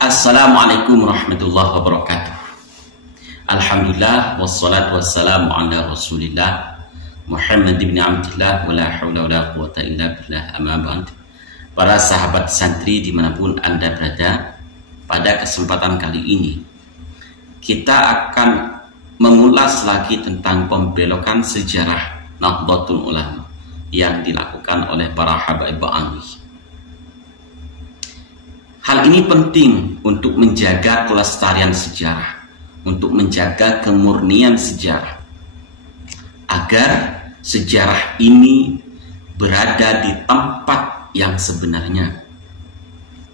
Assalamualaikum warahmatullahi wabarakatuh. Alhamdulillah wassalatu wassalamu ala Rasulillah Muhammad ibn Abdillah wa la hawla wa la quwata illa billah, amma ba'd. Para sahabat santri dimanapun Anda berada, pada kesempatan kali ini kita akan mengulas lagi tentang pembelokan sejarah Nahdlatul Ulama yang dilakukan oleh para habaib Ba'alwi. Hal ini penting untuk menjaga kelestarian sejarah, untuk menjaga kemurnian sejarah, agar sejarah ini berada di tempat yang sebenarnya.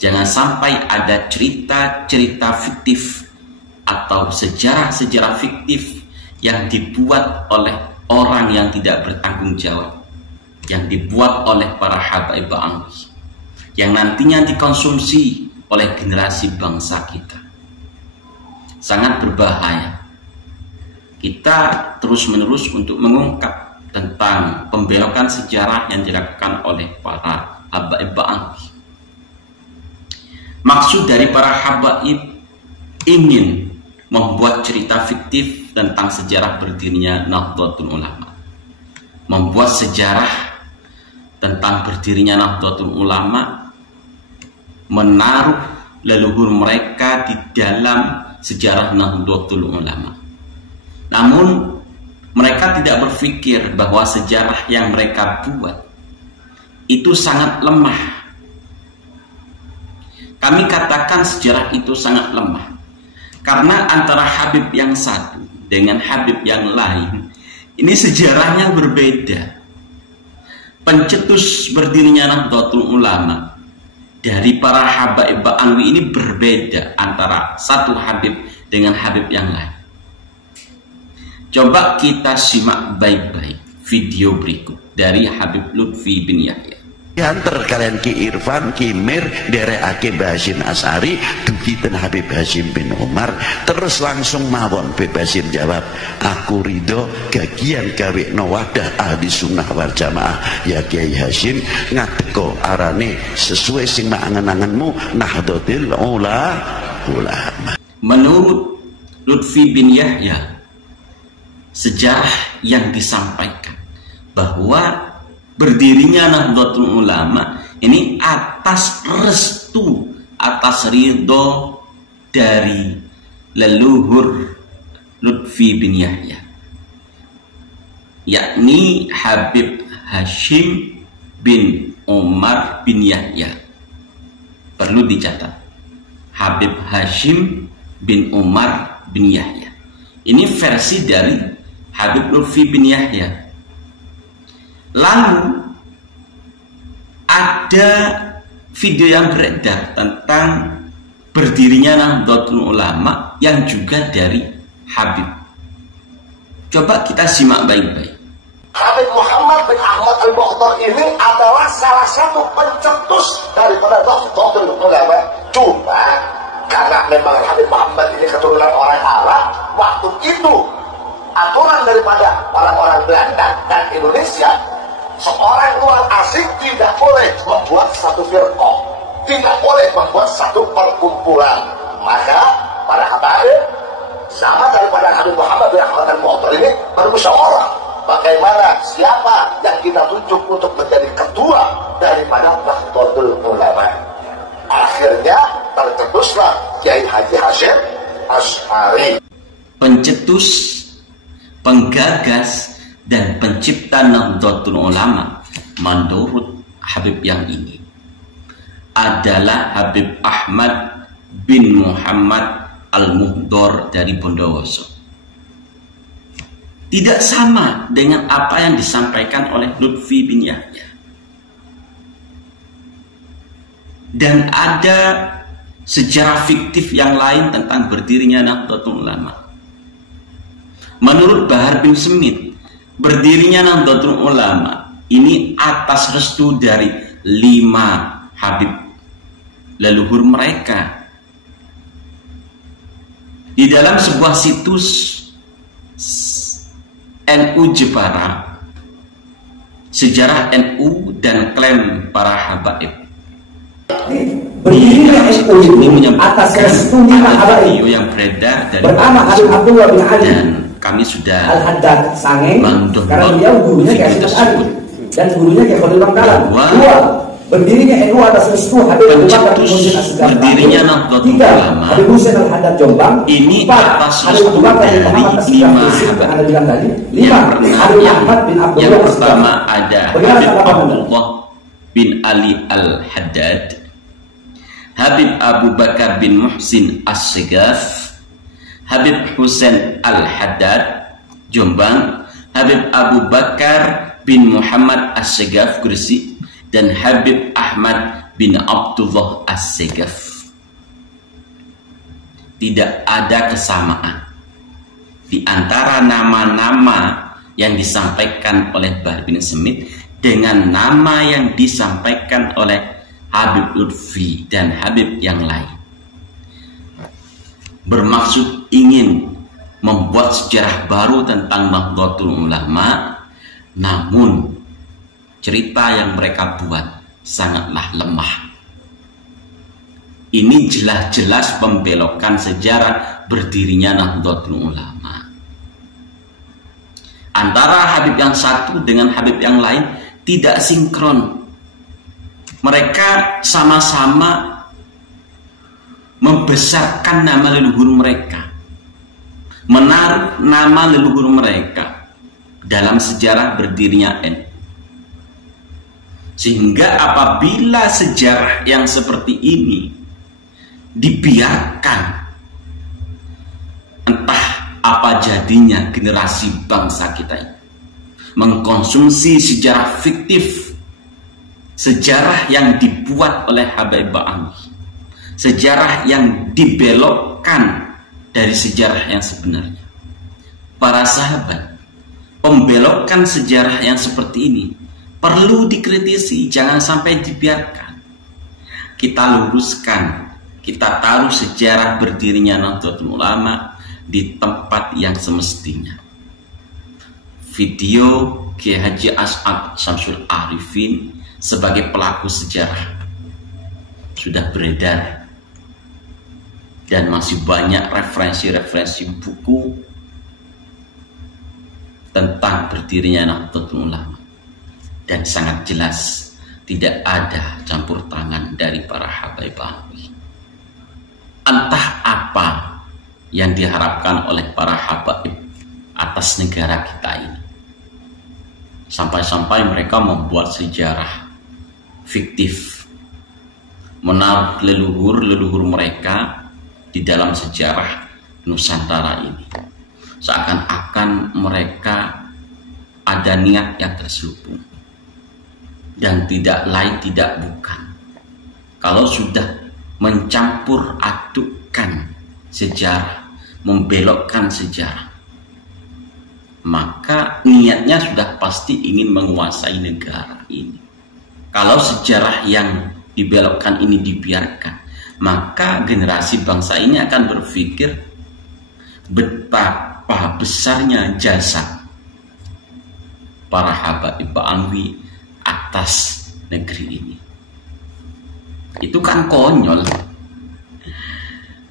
Jangan sampai ada cerita-cerita fiktif atau sejarah-sejarah fiktif yang dibuat oleh orang yang tidak bertanggung jawab, yang dibuat oleh para habaib Ba'alwi, yang nantinya dikonsumsi oleh generasi bangsa kita. Sangat berbahaya kita terus-menerus untuk mengungkap tentang pembelokan sejarah yang dilakukan oleh para habaib Ba'alwi. Maksud dari para habaib ingin membuat cerita fiktif tentang sejarah berdirinya Nahdlatul Ulama, membuat sejarah tentang berdirinya Nahdlatul Ulama, menaruh leluhur mereka di dalam sejarah Nahdlatul Ulama. Namun mereka tidak berpikir bahwa sejarah yang mereka buat itu sangat lemah. Kami katakan sejarah itu sangat lemah karena antara Habib yang satu dengan Habib yang lain ini sejarahnya berbeda. Pencetus berdirinya Nahdlatul Ulama dari para habaib Ba'alwi ini berbeda antara satu Habib dengan Habib yang lain. Coba kita simak baik-baik video berikut dari Habib Lutfi bin Yahya. Antar kalian Ki Irfan, Ki Mir, derekake Mbah Hasyim Asy'ari, dugiken Habib Hasyim bin Umar, terus langsung mawon Habib Hasyim jawab, aku ridho gagian gawe wadah ahli sunnah wal jamaah ya Kiai Hasyim, ngadeko arane sesuai sing angen-angenmu Nahdlatul Ulama. Menurut Lutfi bin Yahya, sejarah yang disampaikan bahwa berdirinya Nahdlatul Ulama ini atas restu, atas ridho dari leluhur Lutfi bin Yahya, yakni Habib Hasyim bin Umar bin Yahya. Perlu dicatat, Habib Hasyim bin Umar bin Yahya. Ini versi dari Habib Lutfi bin Yahya. Lalu ada video yang beredar tentang berdirinya Nahdlatul Ulama yang juga dari Habib. Coba kita simak baik-baik. Habib Muhammad bin Ahmad al-Mukhtar ini adalah salah satu pencetus daripada Nahdlatul Ulama. Cuma karena memang Habib Muhammad ini keturunan orang Arab, waktu itu aturan daripada orang-orang Belanda dan Indonesia, seorang luar asing tidak boleh membuat satu firqah, tidak boleh membuat satu perkumpulan. Maka para habaib sama daripada Habib Muhammad bin Ahmad al-Mukhtar ini bermusyawarah bagaimana siapa yang kita tunjuk untuk menjadi ketua daripada Nahdlatul Ulama. Akhirnya tercetuslah Kiai Haji Hasyim Asy'ari, pencetus, penggagas dan pencipta Nahdlatul Ulama menurut Habib yang ini adalah Habib Ahmad bin Muhammad Al-Muhdor dari Bondowoso. Tidak sama dengan apa yang disampaikan oleh Lutfi bin Yahya. Dan ada sejarah fiktif yang lain tentang berdirinya Nahdlatul Ulama. Menurut Bahar bin Smith, berdirinya Nahdlatul Ulama ini atas restu dari 5 Habib leluhur mereka. Di dalam sebuah situs NU Jepara, sejarah NU dan klaim para habaib, Berdirinya NU ini atas restunya Habaib video yang beredar dari bernama Habib Abdullah bin Ali dan kami sudah Al-Haddad Sange, karena mendownload dia gurunya video kayak tersebut. dan gurunya kayak Khalil Bangkalan. Bahwa Dua, berdirinya NU atas restu Habib Abu Bakar bin pencetus Muhsin Asgaf. berdirinya Nahdlatul Tiga, Ulama Habib Hussein Al-Haddad Jombang. ini Empat, atas Habib Abu Bakar bin restu Muhammad dari Asgaf 5 Yusuf yang Anda bilang tadi. yang 5, Habib Ahmad bin yang Abdullah Asgaf. pertama ada Bagaimana Habib tanggapan Anda? Abdullah bin Ali Al-Haddad, Habib Abu Bakar bin Muhsin As-Segaf, Habib Hussein Al-Haddad Jombang, Habib Abu Bakar bin Muhammad As-Segaf Gresik, dan Habib Ahmad bin Abdullah As-Segaf. Tidak ada kesamaan di antara nama-nama yang disampaikan oleh Bahar bin Smith dengan nama yang disampaikan oleh Habib Lutfi dan Habib yang lain. Bermaksud ingin membuat sejarah baru tentang Nahdlatul Ulama, namun cerita yang mereka buat sangatlah lemah. Ini jelas-jelas pembelokan sejarah berdirinya Nahdlatul Ulama. Antara Habib yang satu dengan Habib yang lain tidak sinkron. Mereka sama-sama membesarkan nama leluhur mereka, menaruh nama leluhur mereka dalam sejarah berdirinya NU. Sehingga apabila sejarah yang seperti ini dibiarkan, entah apa jadinya generasi bangsa kita ini mengkonsumsi sejarah fiktif, sejarah yang dibuat oleh Habaib Ba'awi, sejarah yang dibelokkan dari sejarah yang sebenarnya. Para sahabat, pembelokan sejarah yang seperti ini perlu dikritisi, jangan sampai dibiarkan. Kita luruskan, kita taruh sejarah berdirinya Nahdlatul Ulama di tempat yang semestinya. Video Kiai Haji As'ad Syamsul Arifin sebagai pelaku sejarah sudah beredar, dan masih banyak referensi-referensi buku tentang berdirinya Nahdlatul Ulama, dan sangat jelas tidak ada campur tangan dari para Habaib Ba'awi. Entah apa yang diharapkan oleh para Habaib atas negara kita ini, sampai-sampai mereka membuat sejarah fiktif, menaruh leluhur mereka di dalam sejarah Nusantara ini, seakan-akan mereka ada niat yang terselubung dan tidak lain tidak bukan. Kalau sudah mencampur adukkan sejarah, membelokkan sejarah, maka niatnya sudah pasti ingin menguasai negara ini. Kalau sejarah yang dibelokkan ini dibiarkan, maka generasi bangsa ini akan berpikir betapa besarnya jasa para Habaib Ba'awi atas negeri ini. Itu kan konyol.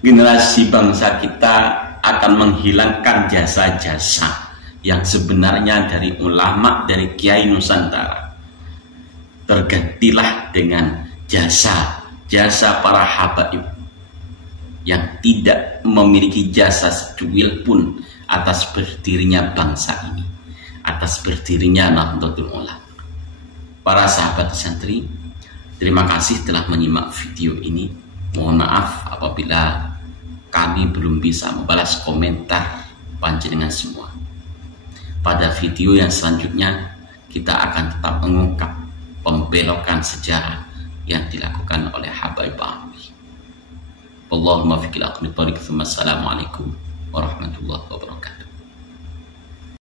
Generasi bangsa kita akan menghilangkan jasa-jasa yang sebenarnya dari ulama, dari kiai Nusantara. Tergantilah dengan jasa para habaib yang tidak memiliki jasa secuil pun atas berdirinya bangsa ini, atas berdirinya Nahdlatul Ulama. Para sahabat santri, terima kasih telah menyimak video ini. Mohon maaf apabila kami belum bisa membalas komentar panjenengan semua. Pada video yang selanjutnya kita akan tetap mengungkap pembelokan sejarah yang dilakukan oleh Habaib Ba'awi. Allahumma fiqil aqni tariq. Assalamualaikum warahmatullahi wabarakatuh.